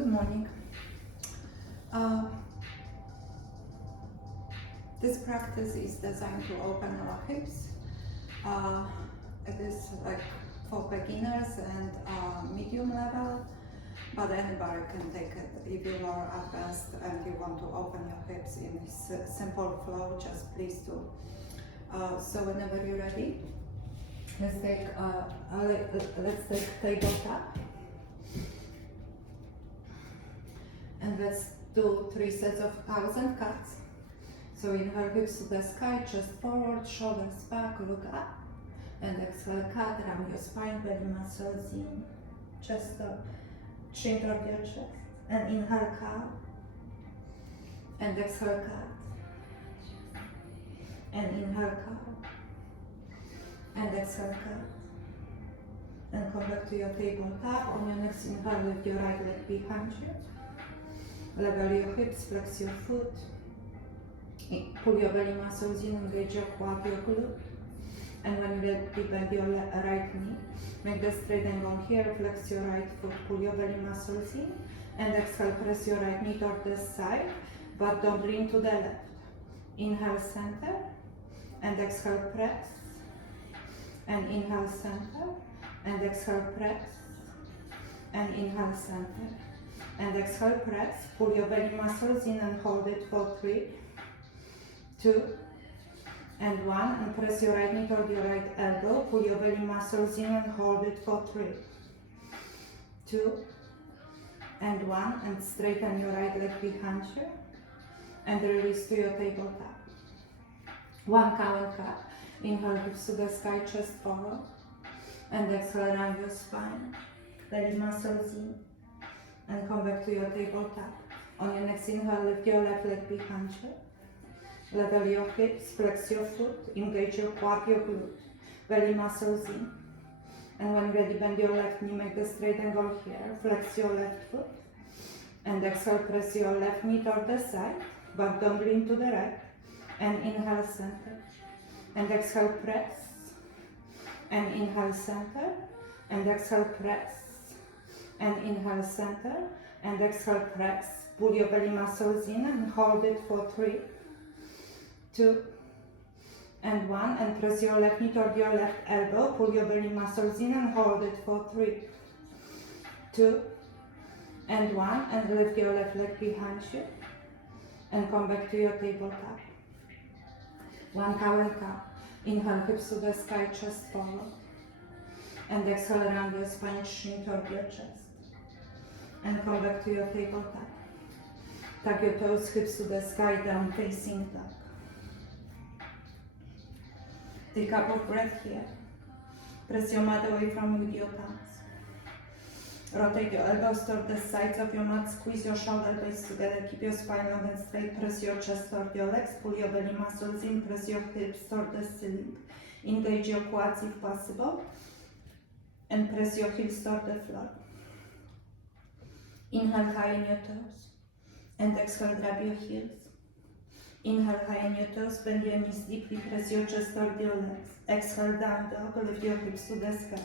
Good morning. This practice is designed to open our hips. It is like for beginners and medium level, but anybody can take it. If you're more advanced and you want to open your hips in this simple flow, just please do. So whenever you're ready, let's take tabletop. And let's do 3 sets of cows and cats. So inhale, hips to the sky, chest forward, shoulders back, look up. And exhale, cat, round your spine, belly muscles in, chest up, chin toward your chest. And inhale, cow. And exhale, cat. And inhale, cow. And exhale, cat. And come back to your tabletop. On your next inhale, lift your right leg behind you. Level your hips, flex your foot. Pull your belly muscles in, engage your quad, your glute. And when you're ready, bend your right knee. Make the straight angle here, flex your right foot, pull your belly muscles in. And exhale, press your right knee toward the side, but don't lean to the left. Inhale, center. And exhale, press. And inhale, center. And exhale, press. And inhale, center. And exhale, press. Pull your belly muscles in and hold it for 3, 2, and 1. And press your right knee toward your right elbow. Pull your belly muscles in and hold it for 3, 2, and 1. And straighten your right leg behind you. And release to your tabletop. 1 cow and cat. Inhale, hips to the sky, chest forward. And exhale, round your spine. Belly muscles in. And come back to your tabletop. On your next inhale, lift your left leg behind you. Level your hips, flex your foot, engage your quad, your glute. Belly muscles in. And when ready, bend your left knee, make the straight angle here. Flex your left foot. And exhale, press your left knee toward the side, but don't lean to the right. And inhale, center. And exhale, press. And inhale, center. And exhale, press. And inhale, center, and exhale, press. Pull your belly muscles in and hold it for 3, 2, and 1. And press your left knee toward your left elbow. Pull your belly muscles in and hold it for 3, 2, and 1. And lift your left leg behind you. And come back to your tabletop. 1 cow and cow. Inhale, hips to the sky, chest forward. And exhale, around your spine, chin toward your chest. And come back to your tabletop. Tuck your toes, hips to the sky, down facing dog. Take a couple of breath here. Press your mat away from you with your palms. Rotate your elbows toward the sides of your mat, squeeze your shoulder blades together, keep your spine long and straight, press your chest toward your legs, pull your belly muscles in, press your hips toward the ceiling. Engage your quads if possible, and press your heels toward the floor. Inhale high in your toes, and exhale, grab your heels. Inhale high in your toes, bend your knees deeply, press your chest toward your legs. Exhale, down dog, lift your hips to the sky.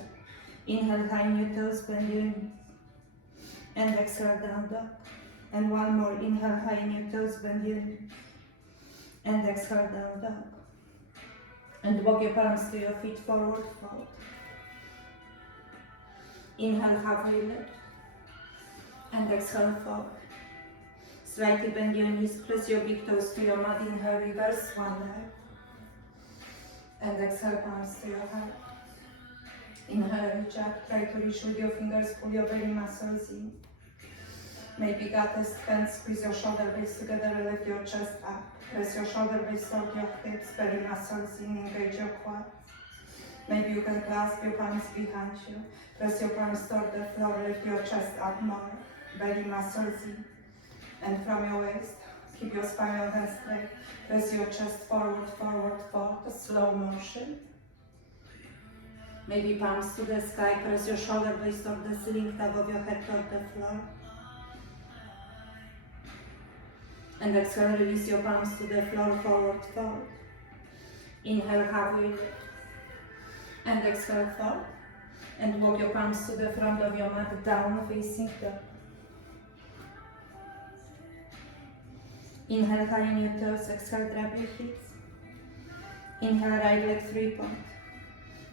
Inhale high in your toes, bend your knees. And exhale, down dog. And one more, inhale high in your toes, bend your knees. And exhale, down dog. And walk your palms to your feet, forward fold. Inhale, halfway lift. And exhale, forward. Slightly bend your knees, press your big toes to your mat. Inhale, reverse one leg. And exhale, palms to your heart. Inhale, reach up, try to reach with your fingers, pull your belly muscles in. Maybe gathest hands, squeeze your shoulder blades together, lift your chest up. Press your shoulder blades toward your hips, belly muscles in, engage your quads. Maybe you can clasp your palms behind you. Press your palms toward the floor, lift your chest up more. Belly muscles in. And from your waist, keep your spine long and straight. Press your chest forward, forward, forward, a slow motion. Maybe palms to the sky, press your shoulder blades toward the ceiling, tap of your head toward the floor. And exhale, release your palms to the floor, forward, forward. Inhale, halfway lift. And exhale, fold. And walk your palms to the front of your mat, down facing dog. Inhale high in your toes, exhale drop your hips. Inhale right leg 3 point.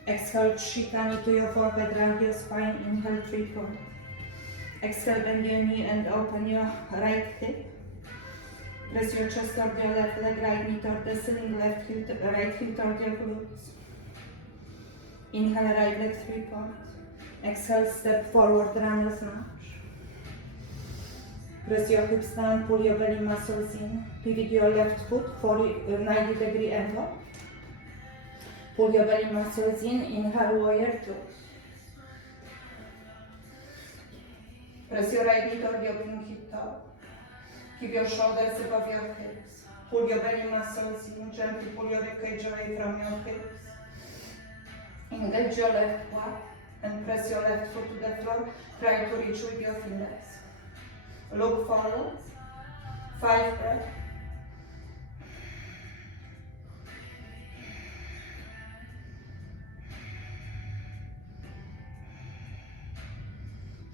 Exhale shikani to your forehead, round your spine, inhale 3 point. Exhale bend your knee and open your right hip. Press your chest toward your left leg, right knee toward the ceiling, right heel toward your glutes. Inhale right leg 3 point. Exhale step forward, runner's march. Press your hips down, pull your belly muscles in. Pivot your left foot, 90-degree angle. Pull your belly muscles in, inhale warrior 2. Press your right knee toward your pinky toe. Keep your shoulders above your hips. Pull your belly muscles in, gently pull your ribcage away from your hips. Engage your left quad and press your left foot to the floor. Try to reach with your fingers. Look forward. 5 breaths.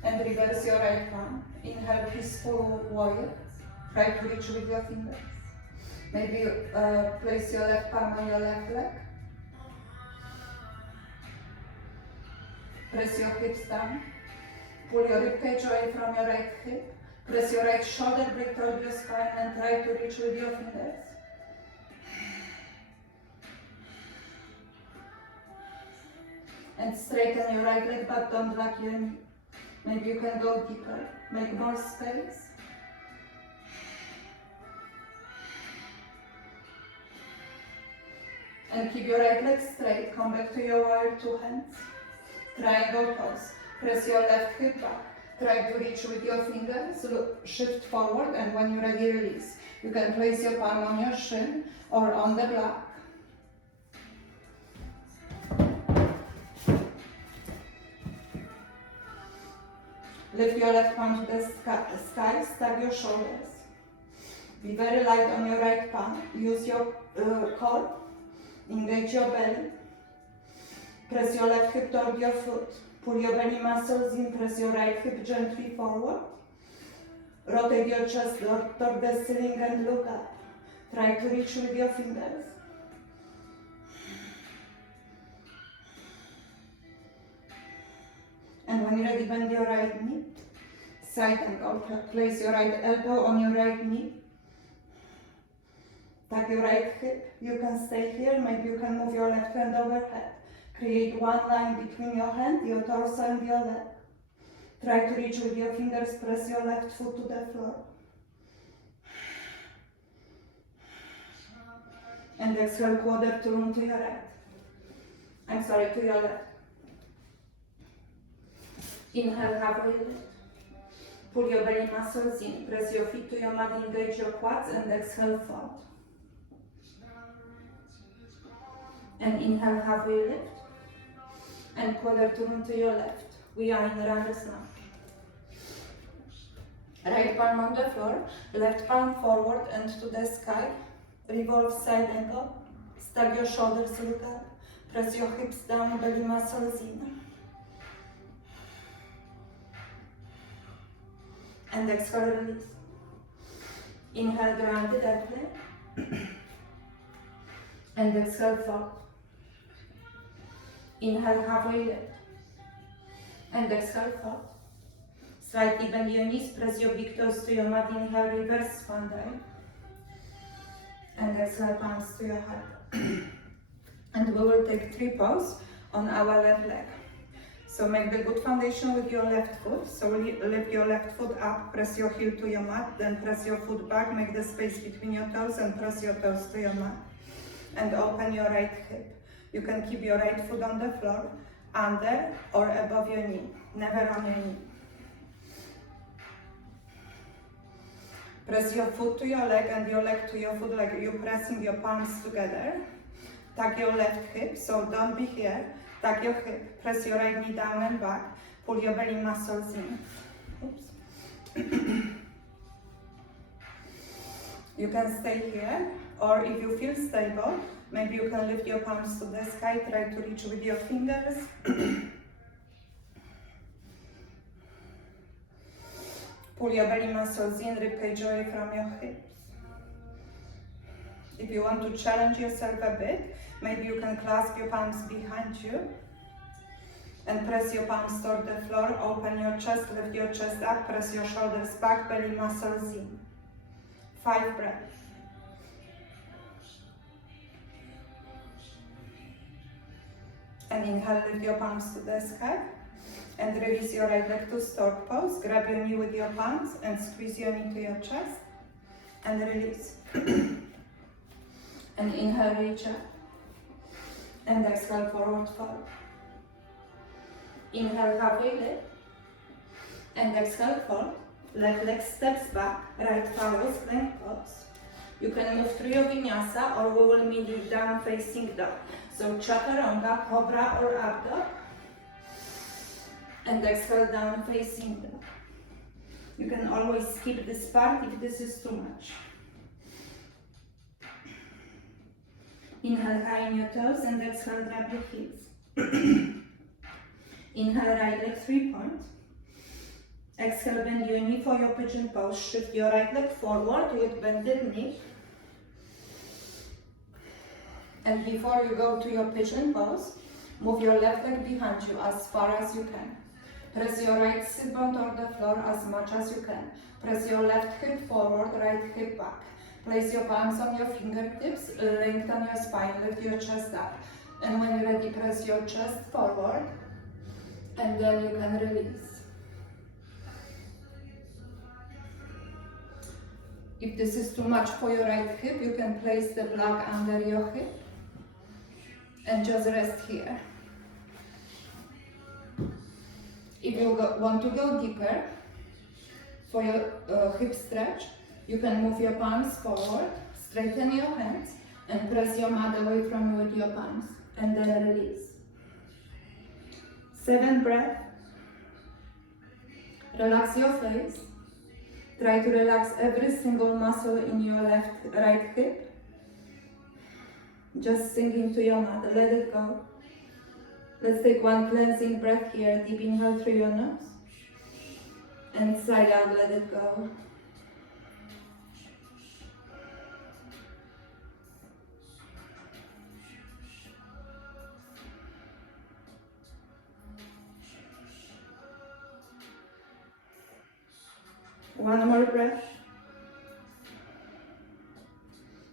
And reverse your right palm. Inhale, peaceful warrior. Try to reach with your fingers. Maybe place your left palm on your left leg. Press your hips down. Pull your ribcage away from your right hip. Press your right shoulder blade toward your spine and try to reach with your fingers. And straighten your right leg, but don't lock your knee. Maybe you can go deeper, make more space. And keep your right leg straight, come back to your warrior 2 hands. Triangle pose. Press your left hip back. Try to reach with your fingers, shift forward, and when you're ready, release. You can place your palm on your shin or on the block. Lift your left palm to the sky, stack your shoulders. Be very light on your right palm. Use your core, engage your belly. Press your left hip toward your foot. Pull your belly muscles in, press your right hip gently forward. Rotate your chest toward the ceiling and look up. Try to reach with your fingers. And when you're ready, bend your right knee. Side angle. Place your right elbow on your right knee. Tap your right hip. You can stay here. Maybe you can move your left hand overhead. Create one line between your hand, your torso and your leg. Try to reach with your fingers, press your left foot to the floor. And exhale, quarter turn to your right. To your left. Inhale, halfway lift. Pull your belly muscles in, press your feet to your mat, engage your quads, and exhale, fold. And inhale, halfway lift. And quarter turn to your left. We are in runner's march. Right palm on the floor, left palm forward and to the sky. Revolve side angle. Stack your shoulders, look up. Press your hips down, belly muscles in. And exhale, release. Inhale, grounded airplane. And exhale, fold. Inhale, halfway lift. And exhale, fold. Slightly bend your knees, press your big toes to your mat, inhale, reverse swan dive. And exhale, palms to your heart. And we will take 3 poses on our left leg. So make the good foundation with your left foot. So lift your left foot up, press your heel to your mat, then press your foot back, make the space between your toes and press your toes to your mat. And open your right hip. You can keep your right foot on the floor, under or above your knee, never on your knee. Press your foot to your leg and your leg to your foot, like you're pressing your palms together. Tuck your left hip, so don't be here. Tuck your hip, press your right knee down and back, pull your belly muscles in. Oops. You can stay here, or if you feel stable, maybe you can lift your palms to the sky, try to reach with your fingers. Pull your belly muscles in, ribcage away from your hips. If you want to challenge yourself a bit, maybe you can clasp your palms behind you and press your palms toward the floor. Open your chest, lift your chest up, press your shoulders back, belly muscles in. 5 breaths. And inhale, lift your palms to the sky. And release your right leg to stork pose. Grab your knee with your palms and squeeze your knee to your chest. And release. And inhale, reach up. And exhale, forward fold. Inhale, halfway lift. And exhale, fold. Left leg steps back, right follows, plank pose. You can move through your vinyasa or we will meet you down facing dog. So chaturanga, cobra or up dog. And exhale, down facing dog. You can always skip this part if this is too much. Inhale, high in your toes and exhale, drop your heels. Inhale, right leg 3 point. Exhale, bend your knee for your pigeon pose. Shift your right leg forward with bended knee. And before you go to your pigeon pose, move your left leg behind you as far as you can. Press your right sit bone toward the floor as much as you can. Press your left hip forward, right hip back. Place your palms on your fingertips, lengthen your spine, lift your chest up. And when you're ready, press your chest forward, and then you can release. If this is too much for your right hip, you can place the block under your hip and just rest here. If you want to go deeper for your hip stretch, you can move your palms forward, straighten your hands, and press your mat away from you with your palms, and then release. 7 breaths. Relax your face. Try to relax every single muscle in your right hip. Just sink into your mat, let it go. Let's take one cleansing breath here. Deep inhale through your nose. And side out, let it go. One more breath.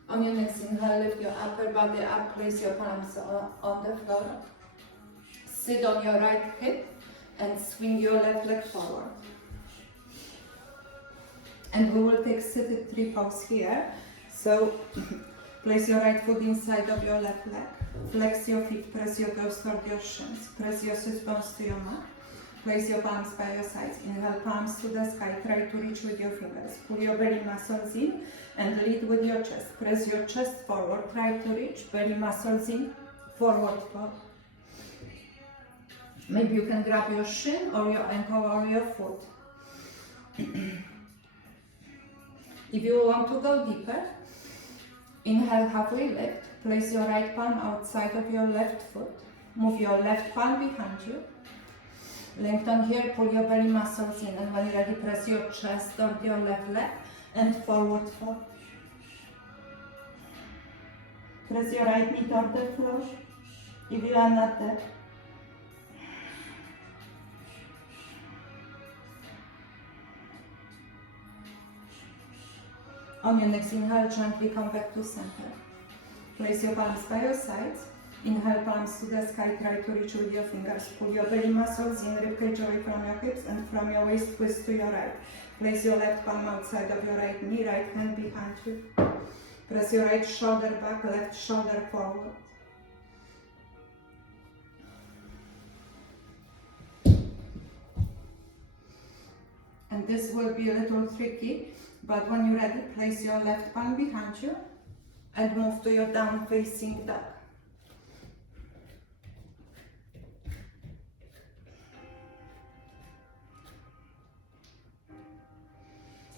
On your next inhale, lift your upper body up, place your palms on the floor. Sit on your right hip and swing your left leg forward. And we will take seated tree pose here. So place your right foot inside of your left leg. Flex your feet, press your toes toward your shins. Press your sit bones to your mat. Place your palms by your sides. Inhale, palms to the sky. Try to reach with your fingers. Pull your belly muscles in and lead with your chest. Press your chest forward. Try to reach. Belly muscles in. Forward fold. Maybe you can grab your shin or your ankle or your foot. If you want to go deeper, inhale, halfway lift. Place your right palm outside of your left foot. Move your left palm behind you. Lengthen here, pull your belly muscles in, and when you're ready, press your chest toward your left leg and forward fold. Press your right knee toward the floor if you are not there. On your next inhale, gently come back to center. Place your palms by your sides. Inhale, palms to the sky, try to reach with your fingers. Pull your belly muscles in, ribcage away from your hips, and from your waist, twist to your right. Place your left palm outside of your right knee, right hand behind you. Press your right shoulder back, left shoulder forward. And this will be a little tricky, but when you're ready, place your left palm behind you and move to your down facing dog.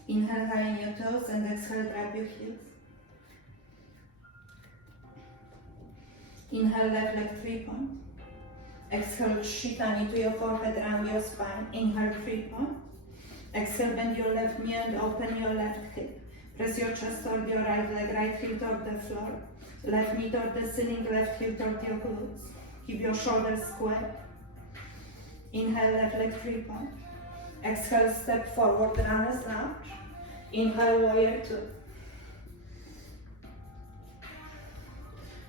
Inhale high in your toes and exhale, drop your heels. Inhale, left leg 3 point. Exhale, shita knee to your forehead, round your spine. Inhale, 3 point. Exhale, bend your left knee and open your left hip. Press your chest toward your right leg, right heel toward the floor. Left knee toward the ceiling, left heel toward your glutes. Keep your shoulders square. Inhale, left leg 3-point. Exhale, step forward, runner's lunge. Inhale, warrior 2.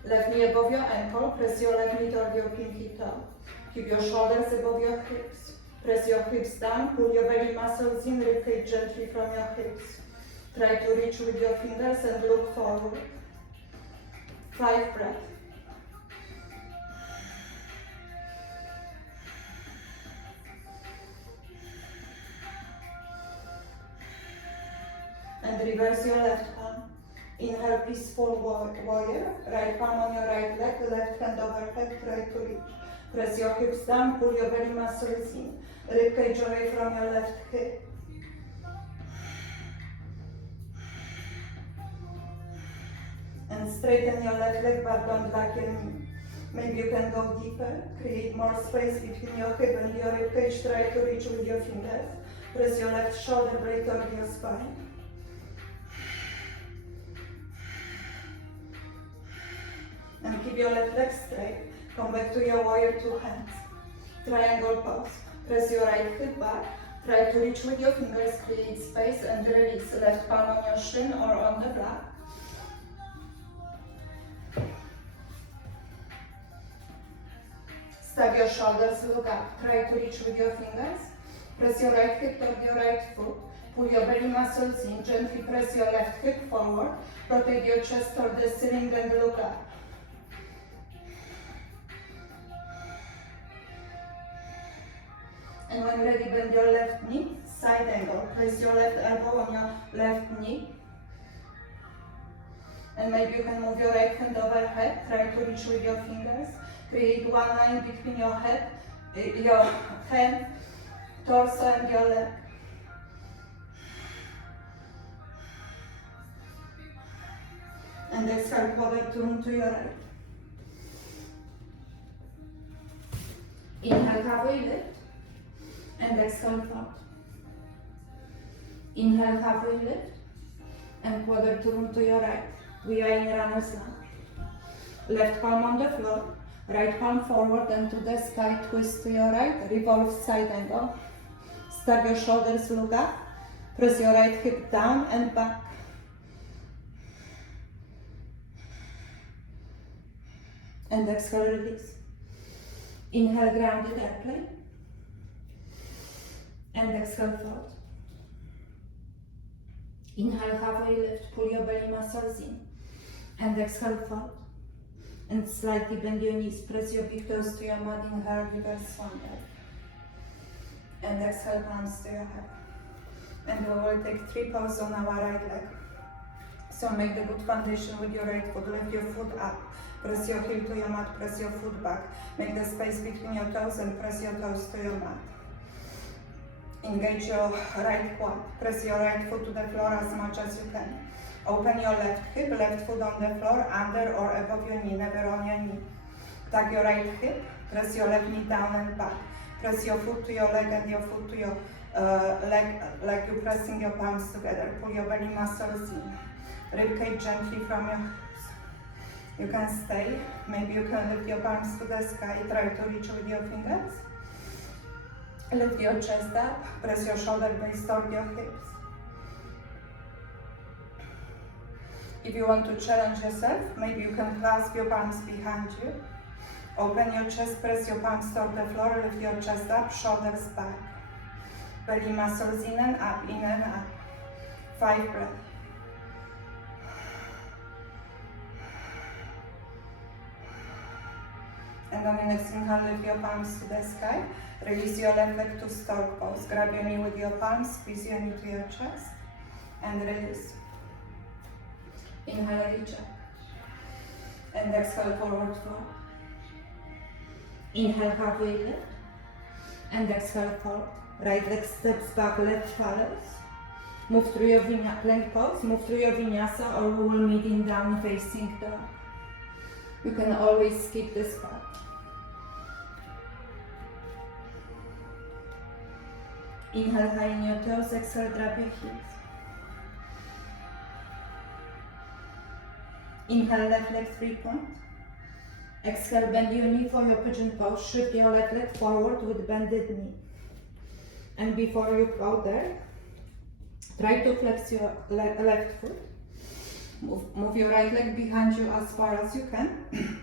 Left knee above your ankle, press your left knee toward your pinky toe. Keep your shoulders above your hips. Press your hips down, pull your belly muscles in, ribcage gently from your hips. Try to reach with your fingers and look forward. 5 breaths. And reverse your left palm. Inhale, peaceful warrior. Right palm on your right leg, left hand overhead, try to reach. Press your hips down, pull your belly muscles in. Ribcage away from your left hip. And straighten your left leg, but don't back your knee. Maybe you can go deeper, create more space between your hip and your ribcage, try to reach with your fingers. Press your left shoulder blade toward your spine. And keep your left leg straight. Come back to your warrior 2 hands. Triangle pose. Press your right hip back. Try to reach with your fingers, create space and release. Left palm on your shin or on the block. Step your shoulders, look up. Try to reach with your fingers. Press your right hip toward your right foot. Pull your belly muscles in. Gently press your left hip forward. Rotate your chest toward the ceiling and look up. And when ready, bend your left knee, side angle. Place your left elbow on your left knee. And maybe you can move your right hand overhead. Try to reach with your fingers. Create one line between your head, your hand, torso and your leg. And exhale, quarter turn to your right. Inhale, halfway lift. And exhale, fold. Inhale, halfway lift. And quarter turn to your right. We are in runner's lunge. Left palm on the floor. Right palm forward and to the sky, twist to your right, revolve side angle. Step your shoulders, look up. Press your right hip down and back. And exhale, release. Inhale, grounded airplane. And exhale, fold. Inhale, halfway lift, pull your belly muscles in. And exhale, fold. And slightly bend your knees, press your big toes to your mat, inhale, reverse swan dive. And exhale, palms to your head. And we will take 3 pulses on our right leg. So make the good foundation with your right foot, lift your foot up. Press your heel to your mat, press your foot back. Make the space between your toes and press your toes to your mat. Engage your right quad. Press your right foot to the floor as much as you can. Open your left hip, left foot on the floor, under or above your knee, never on your knee. Tuck your right hip, press your left knee down and back. Press your foot to your leg and your foot to your leg, like you're pressing your palms together. Pull your belly muscles in. Ribcage gently from your hips. You can stay. Maybe you can lift your palms to the sky. Try to reach with your fingers. Lift your chest up. Press your shoulder blades toward your hips. If you want to challenge yourself, maybe you can clasp your palms behind you. Open your chest, press your palms toward the floor, lift your chest up, shoulders back. Belly muscles in and up, in and up. 5 breaths. And on your next inhale, lift your palms to the sky. Release your left leg to stork pose. Grab your knee with your palms, squeeze your knee to your chest, and release. Inhale, reach up. And exhale, forward fold. Inhale, halfway lift. And exhale, fold. Right leg steps back, left follows. Move through your plank pose, move through your vinyasa, or we will meet in down facing dog. You can always skip this part. Inhale high in your toes, exhale, drop your heels. Inhale, left leg 3-point. Exhale, bend your knee for your pigeon pose. Shift your left leg forward with bended knee. And before you go there, try to flex your left foot. Move your right leg behind you as far as you can.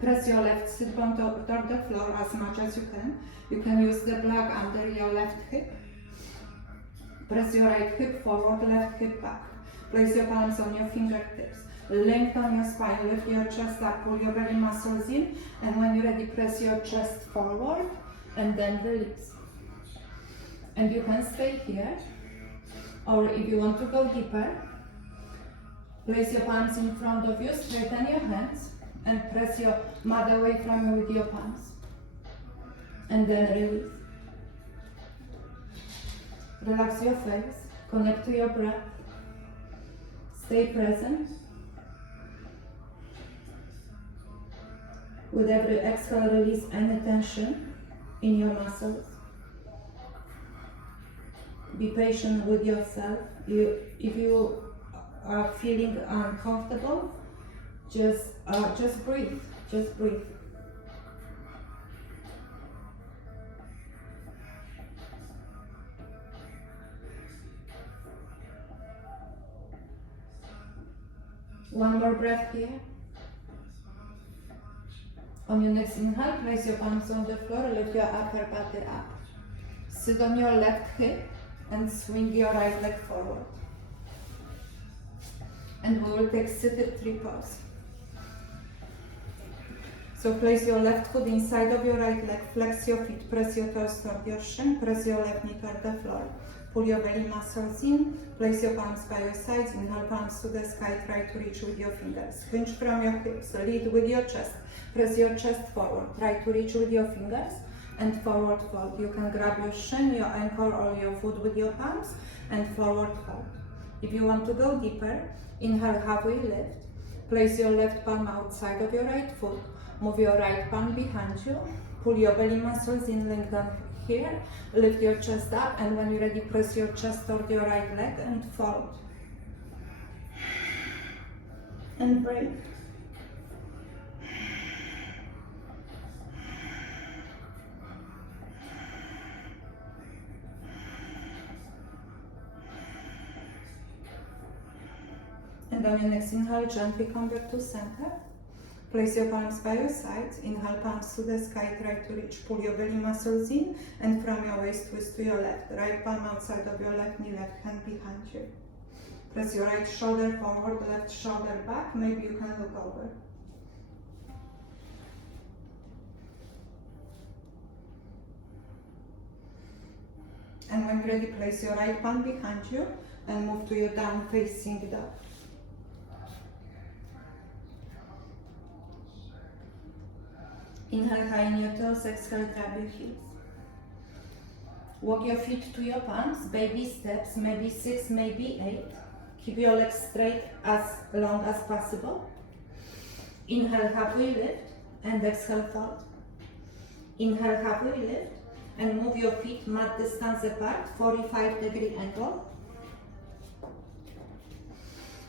Press your left sit bone toward the floor as much as you can. You can use the block under your left hip. Press your right hip forward, left hip back. Place your palms on your fingertips. Lengthen your spine, lift your chest up, pull your belly muscles in, and when you're ready, press your chest forward and then release. And you can stay here, or if you want to go deeper, place your palms in front of you, straighten your hands, and press your mat away from you with your palms. And then release. Relax your face, connect to your breath, stay present. With every exhale, release any tension in your muscles. Be patient with yourself. If you are feeling uncomfortable, just breathe. Just breathe. One more breath here. On your next inhale, place your palms on the floor, lift your upper body up. Sit on your left hip and swing your right leg forward. And we will take seated 3 pose. So place your left foot inside of your right leg, flex your feet, press your toes toward your shin, press your left knee toward the floor. Pull your belly muscles in, place your palms by your sides, inhale palms to the sky, try to reach with your fingers. Hinge from your hips, lead with your chest, press your chest forward, try to reach with your fingers and forward fold. You can grab your shin, your ankle or your foot with your palms and forward fold. If you want to go deeper, inhale halfway lift, place your left palm outside of your right foot, move your right palm behind you, pull your belly muscles in, lengthen here, lift your chest up, and when you're ready, press your chest toward your right leg and fold. And break. And on your next inhale, gently come back to center. Place your palms by your sides, inhale palms to the sky, try to reach, pull your belly muscles in, and from your waist twist to your left, right palm outside of your left knee, left hand behind you. Press your right shoulder forward, left shoulder back, maybe you can look over. And when ready, place your right palm behind you and move to your down facing dog. Inhale high in your toes, exhale, grab your heels. Walk your feet to your palms, baby steps, maybe 6, maybe 8. Keep your legs straight as long as possible. Inhale, halfway lift, and exhale, fold. Inhale, halfway lift, and move your feet mat distance apart, 45-degree angle.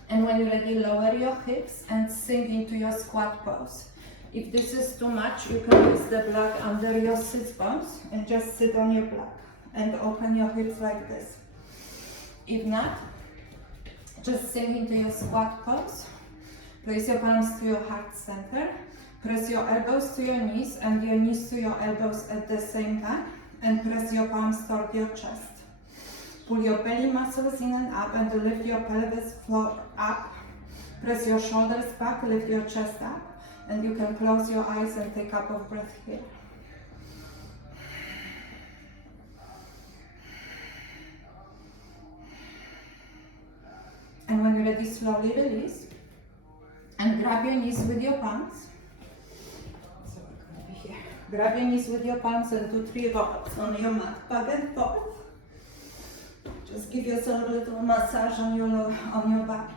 And when you're ready, lower your hips and sink into your squat pose. If this is too much, you can use the block under your sit bones and just sit on your block and open your hips like this. If not, just sink into your squat pose. Place your palms to your heart center. Press your elbows to your knees and your knees to your elbows at the same time, and press your palms toward your chest. Pull your belly muscles in and up and lift your pelvis floor up. Press your shoulders back, lift your chest up. And you can close your eyes and take a cup of breath here. And when you're ready, slowly release. And grab your knees with your palms. So we're going to be here. Grab your knees with your palms and do 3 rolls on your mat, back and forth. Just give yourself a little massage on your back.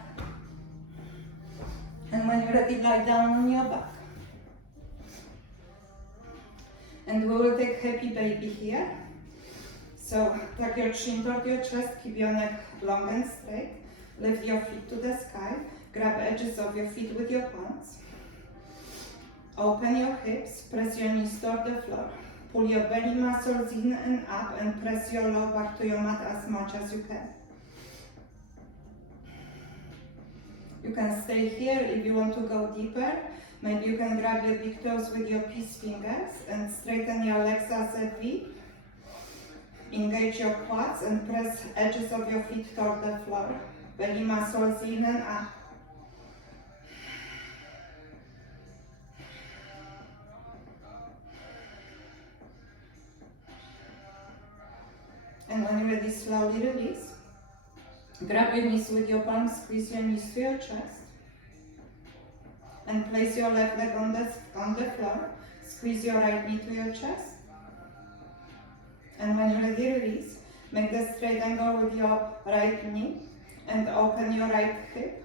And when you're ready, lie down on your back. And we will take happy baby here. So tuck your chin toward your chest, keep your neck long and straight. Lift your feet to the sky. Grab edges of your feet with your palms. Open your hips, press your knees toward the floor. Pull your belly muscles in and up and press your low back to your mat as much as you can. You can stay here if you want to go deeper. Maybe you can grab your big toes with your peace fingers and straighten your legs as a V. Engage your quads and press edges of your feet toward the floor. Belly muscles in and up. And when you're ready, slowly release. Grab your knees with your palms, squeeze your knees to your chest. And place your left leg on the floor. Squeeze your right knee to your chest. And when you're ready, release. Make the straight angle with your right knee and open your right hip.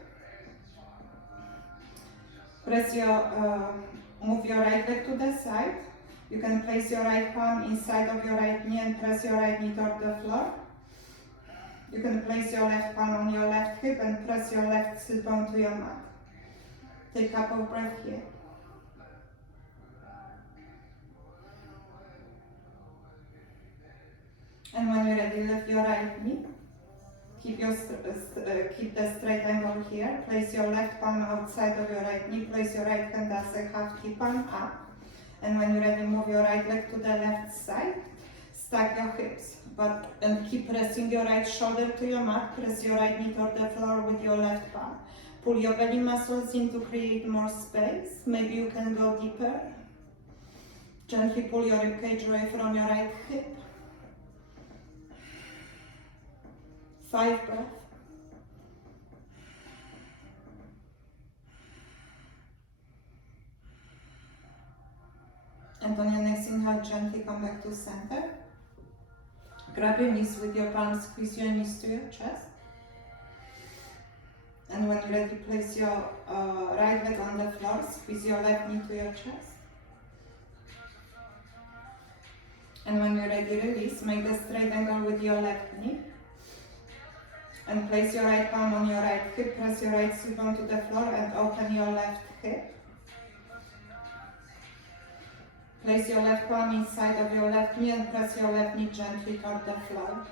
Move your right leg to the side. You can place your right palm inside of your right knee and press your right knee toward the floor. You can place your left palm on your left hip and press your left sit bone to your mat. Take a couple of breaths here. And when you're ready, lift your right knee. Keep the straight angle here. Place your left palm outside of your right knee. Place your right hand as a half T palm up. And when you're ready, move your right leg to the left side. Stack your hips, and keep pressing your right shoulder to your mat. Press your right knee toward the floor with your left palm. Pull your belly muscles in to create more space. Maybe you can go deeper. Gently pull your ribcage away from your right hip. 5 breaths. And on your next inhale, gently come back to center. Grab your knees with your palms, squeeze your knees to your chest. And when you're ready, place your right leg on the floor, squeeze your left knee to your chest. And when you're ready, release. Make the straight angle with your left knee. And place your right palm on your right hip, press your right sit bone to the floor and open your left hip. Place your left palm inside of your left knee and press your left knee gently toward the floor.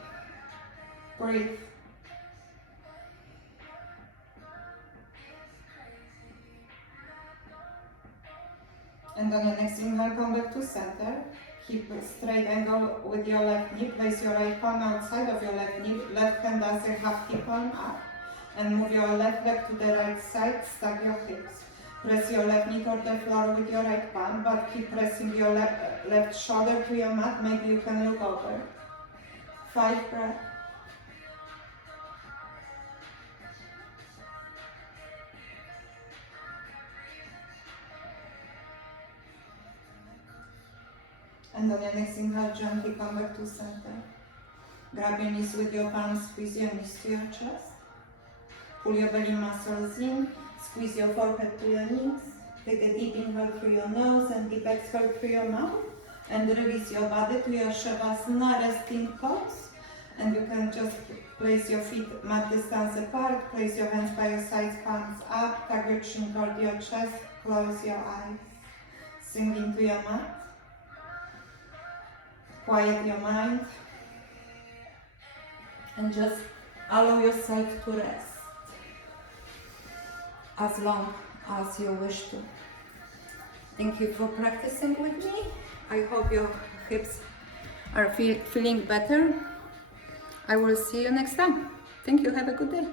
Breathe. And on your next inhale, come back to center. Keep a straight angle with your left knee. Place your right palm outside of your left knee. Left hand as a half T palm up. And move your left leg to the right side. Stack your hips. Press your left knee toward the floor with your right palm, but keep pressing your left shoulder to your mat. Maybe you can look over. 5 breaths. And on your next inhale, gently come back to center. Grab your knees with your palms, squeeze your knees to your chest. Pull your belly muscles in, squeeze your forehead to your knees. Take a deep inhale through your nose and deep exhale through your mouth. And release your body to your Shavasana resting pose. And you can just place your feet mat distance apart, place your hands by your sides, palms up, tuck your chin toward your chest, close your eyes. Sink into your mat. Quiet your mind and just allow yourself to rest as long as you wish to. Thank you for practicing with me. I hope your hips are feeling better. I will see you next time. Thank you. Have a good day.